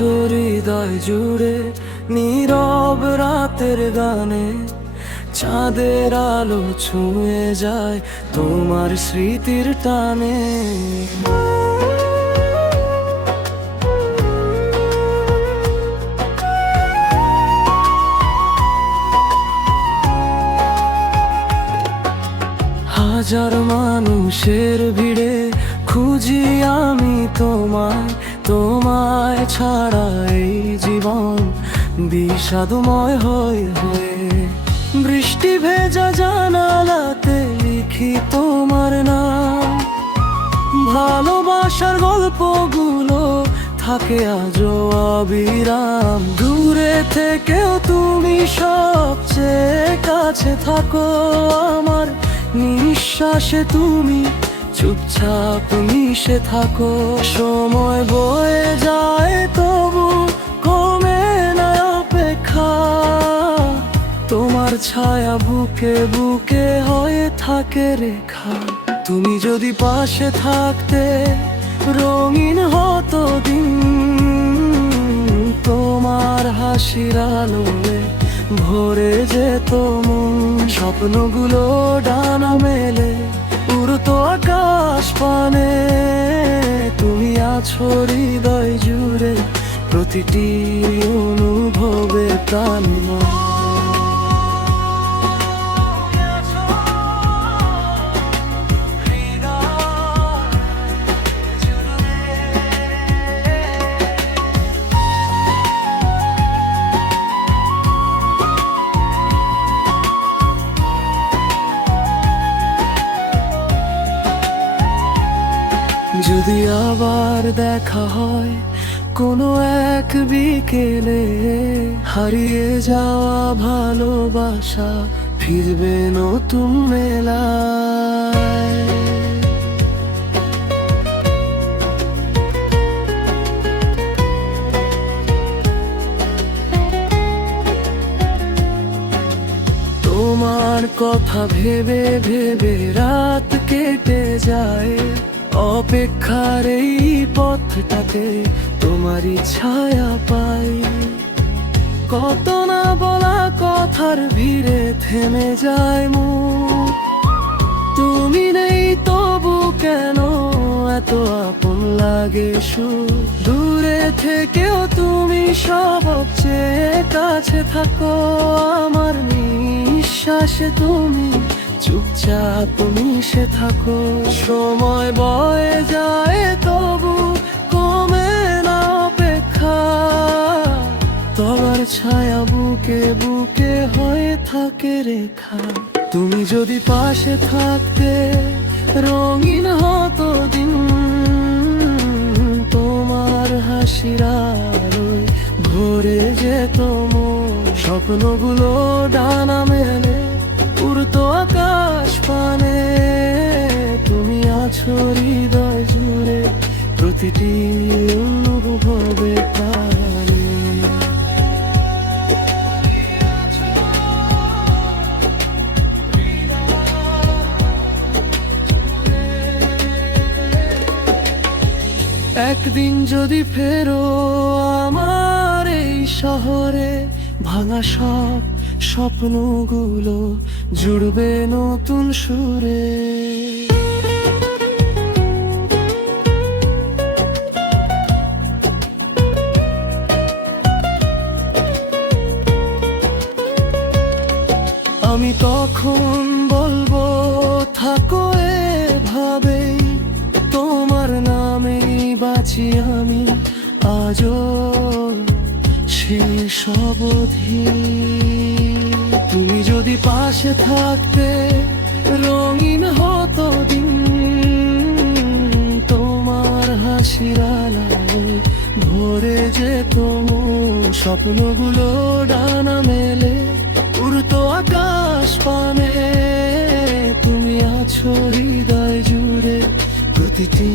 আছো হৃদয় জুড়ে, নীরব রাতের গানে চাঁদের আলো ছুঁয়ে যায় তোমার স্মৃতির টানে। হাজার মানুষের ভিড়ে খুঁজি আমি তোমায়, তোমায় ছাড়া এই জীবন বিষাদময় হয়ে হয়ে। বৃষ্টি ভেজা জানালাতে লিখি তোমার নাম, ভালোবাসার গল্পগুলো থাকে আজও অবিরাম। দূরে থেকেও তুমি সবচেয়ে কাছে থাকো আমার, নিঃশ্বাসে তুমি চুপচাপ মিশে থাকো। সময় বয়ে যায় তবু কমে না অপেক্ষা, তোমার ছায়া বুকে বুকে হয়ে থাকে রেখা। তুমি যদি পাশে থাকতে রঙিন হতো দিন, তোমার হাসির আলোয় ভরে যেত মন। স্বপ্নগুলো ডানা মেলে উড়তো আকাশ পানে, তুমি আছো হৃদয় জুড়ে প্রতিটি অনুভবে প্রাণ। যদি আবার দেখা হয় কোনো এক বিকেলে, হারিয়ে যাওয়া ভালোবাসা ফিরবে নতুন মেলায়। তোমার কথা ভেবে ভেবে রাত কেটে যায়, অপেক্ষার এই পথটাতে তোমারই ছায়া পাই। কত না বলা কথার ভিড়ে থেমে যায় মুখ, তুমি নেই তবু কেন এত আপন লাগে সুর। দূরে থেকেও তুমি সবচেয়ে কাছে থাকো আমার, নিঃশ্বাসে তুমি চুপচাপ মিশে থাকো। সময় বয়ে যায় তবু কমে না অপেক্ষা, তোমার ছায়া বুকে বুকে হয়ে থাকে রেখা। তুমি যদি পাশে থাকতে রঙিন হতো দিন, তোমার হাসির আলোয় ভরে যেত মন। স্বপ্নগুলো ডানা মেলে উড়তো আকাশ পানে, তুমি আছো হৃদয় জুড়ে প্রতিটি অনুভবে প্রাণে। একদিন যদি ফেরো আমার এই শহরে, ভাঙা সব স্বপ্নগুলো জুড়বে নতুন সুরে। আমি তখন বলবো থাকো এভাবেই, তোমার নামেই বাঁচি আমি আজও শেষ অবধি। তুমি যদি পাশে থাকতে রঙিন হতো দিন, তোমার হাসির আলোয় ভরে যেত মন। স্বপ্নগুলো ডানা মেলে উড়তো আকাশ পানে, তুমি আছো হৃদয় জুড়ে প্রতিটি